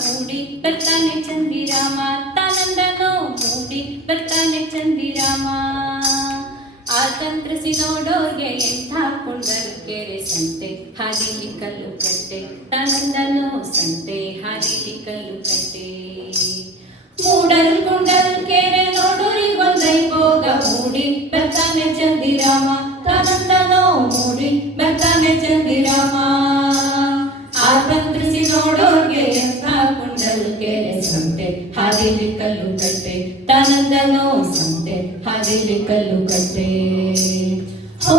ಮೂಡಿ ಬರ್ತಾನೆ ಚಂದಿರಾಮ ತಾನಂದನೋ ಮೂಡಿ ಬರ್ತಾನೆ ಚಂದಿರಾಮ ಆತಂತ್ರಿಸಿ ನೋಡೋರ್ಗೆ ಎಂಥ ಕುಂಡಲು ಕೆರೆ ಸಂತೆ ಹಾದಿಲಿ ಕಲ್ಲು ಕಟ್ಟೆ ತಾನಂದನೋ ಸಂತೆ ಹಾದಿಲಿ ಕಲ್ಲು ಕಟ್ಟೆ ಮೂಡಲ್ ಕುಂಡಲ್ ಕೆರೆ ನೋಡೋರಿ ಒಂದೈಭೋಗ ಮೂಡಿ ಬರ್ತಾನೆ ಚಂದಿರಾಮ ತಾನಂದನೋ ಮೂಡಿ ಬರ್ತಾನೆ ಚಂದಿರಾಮ ಆತಂತ್ರಿಸಿ ನೋಡೋರ್ಗೆ ಎಂಥ ಕುಂಡಲು ಕೆರೆ ಸಂತೆ ಹಾದಿಲಿ ಕಲ್ಲು ಕಟ್ಟೆ ತಾನಂದನೋ ಸಂತೆ ಹಾದಿಲಿ ಕಲ್ಲು ಕಟ್ಟೆ ಹೋ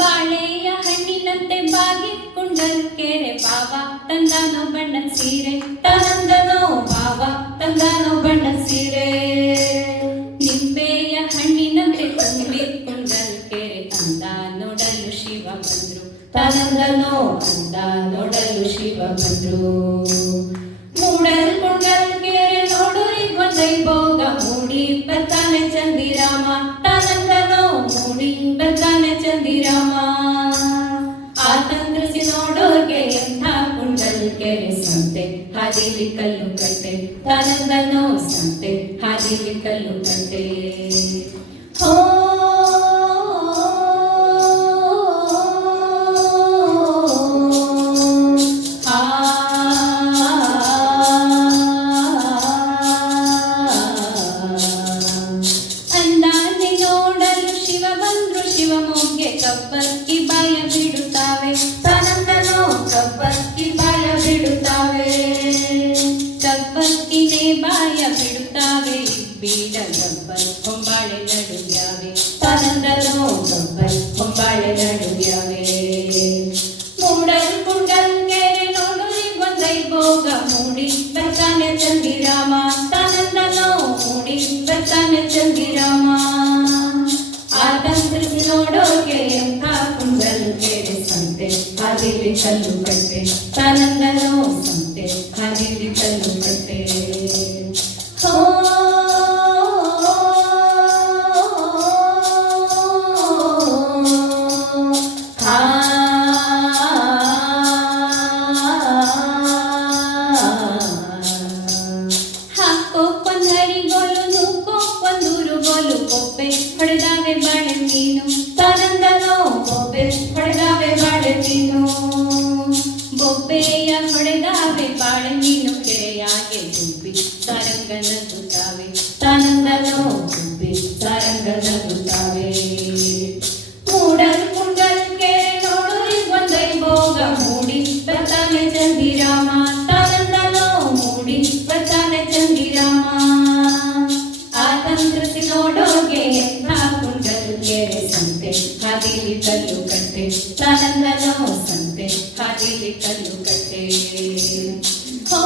ಬಾಳೆಯ ಹಣ್ಣಿನಂತೆ ಬಾಗಿಟ್ಕೊಂಡರು ಕೆರೆ ಬಾಬಾ ತಂದಾನೋ ಬಣ್ಣದ ಸೀರೆ ತಾನಂದನೋ ಬಾಬಾ ತಂದಾನೋ ಬಣ್ಣದ ಸೀರೆ ನಿಂಬೆಯ ಹಣ್ಣಿನಂತೆ ತುಂಬಿಕೊಂಡರು ಕೆರೆ ಅಂದ ನೋಡಲು ಶಿವ ಬಂದ್ರು ತಾನಂದನೋ ಅಂದ ನೋಡಲು ಶಿವ ಬಂದ್ರು ಮೂಡಲ್ ಕುಂಡಲ್ ಕೆರೆ ನೋಡೋರಿ ಒಂದೈಭೋಗ ಮೂಡಿ ಬರ್ತಾನೆ ಚಂದಿರಾಮ ತಾನಂದನೋ ಮೂಡಿ ಬರ್ತಾನೆ ಚಂದಿರಾಮ ಆತಂತ್ರಿಸಿ ನೋಡೋರ್ಗೆ ಎಂಥ ಕುಂಡಲ್ ಕೆರೆ ಸಂತೆ ಹಾದಿಲಿ ಕಲ್ಲು ಕಟ್ಟೆ ತಾನಂದನೋ ಸಂತೆ ಹಾದಿಲಿ ಕಲ್ಲು ಕಟ್ಟೆ ಹೋ ಅಂದಾನೆ ನೋಡಲು ಶಿವ ಬಂದ್ರು ಶಿವಮೊಗ್ಗೆ ಕಬ್ಬಕ್ಕಿ ಬಾಯ ಬಿಡುತ್ತಾವೆ ತಾನಂದನೋ ಕಬ್ಬಕ್ಕಿ ಬಾಯ ಬಿಡುತ್ತಾವೆ ಕಬ್ಬಕ್ಕಿನೇ ಬಾಯ ಬಿಡುತ್ತಾವೆ ಬೀಡ ಗಬ್ಬರ್ ಹೊಂಬಾಳೆ ನಡುವ್ಯಾವೆ ತಾನಂದನೋ ಗಬ್ಬರ್ ಹೊಂಬಾಳೆ ನಡುವ್ಯಾವೆ ಮೂಡಲ್ ಕುಂಡಲ್ ಕೆರೆ ನೋಡುರಿ ಒಂದೈಭೋಗ ಮೂಡಿ ಬರ್ತಾನೆ ಚಂದಿರಾಮ ತಾನಂದನೋ ಮೂಡಿ ಬರ್ತಾನೆ ಚಂದಿರಾಮ ಆತಂತ್ರಿಸಿ ನೋಡೋಕೆ ಎಂಥ ಕುಂಡಲ್ ಕೆರೆ ಸಂತೆ ಹಾದಿಲಿ ಕಲ್ಲು ಕಟ್ಟೆ ತಾನಂದನೋ ಸಂತೆ ಹಾದಿಲಿ ಕಲ್ಲು ಕಟ್ಟೆ ಹೋ ಹಾಕೋ ಕೊಂದರಿಗೋಲು ನೂಕೋ ಒಂದೂರು ಗೋಲು ಬೊಬ್ಬೆ ಹೊಡೆದಾವೆ ಬಾಳೆ ಮೀನು ತಾನಂದನೋ ಬೊಬ್ಬೆ ಹೊಡೆದಾವೆ ಬಾಳೆ ಮೀನು ಬೊಬ್ಬೆಯ ಹೊಡೆದಾವೆ ಬಾಳೆ ಮೀನು ಕೆರೆಯಾಗೆ ದುಬ್ಬಿ ಸಾರಂಗ ನಗುತ್ತಾವೆ ತಾನಂದನೋ ದುಬ್ಬಿ ಸಾರಂಗ ನಗುತ್ತಾವೆ ಮೂಡಲ್ ಕುಂಡಲ್ ಕೆರೆ ನೋಡುರಿ ಒಂದೈಭೋಗ ಮೂಡಿ ಬರ್ತಾನೆ ಚಂದಿರಾಮ ತಾನಂದನೋ ಮೂಡಿ ಬರ್ತಾನೆ ಚಂದಿರಾಮ ಆತಂತ್ರಿಸಿ ನೋಡೋಗೆ ಎಂಥ ಕುಂಡಲ್ ಕೆರೆ ಸಂತೆ ಹಾದಿಲಿ ಕಲ್ಲು ಕಟ್ಟೆ ತಾನಂದನೋ ಸಂತೆ ಹಾದಿಲಿ ಕಲ್ಲು ಕಟ್ಟೆ ಹೋ